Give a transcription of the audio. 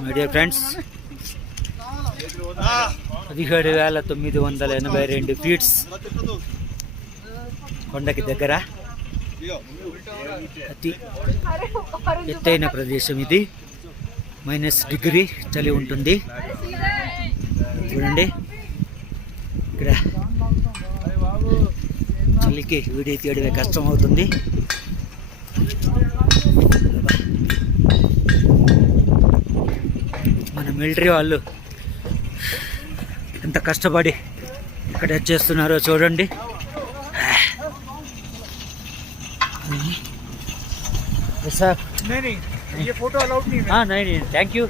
My dear friends, 17,982 feets కొండకి దగ్గర అతి ఎత్తైన ప్రదేశం ఇది. -డిగ్రీ చలి ఉంటుంది. చూడండి, ఇక్కడ చలికి వీడియో తీయడమే కష్టం అవుతుంది. మన మిలిటరీ వాళ్ళు ఎంత కష్టపడి ఇక్కడ చేస్తున్నారో చూడండి. సార్ ये फोटो अलाउड नहीं है। हाँ नहीं, थैंक यू.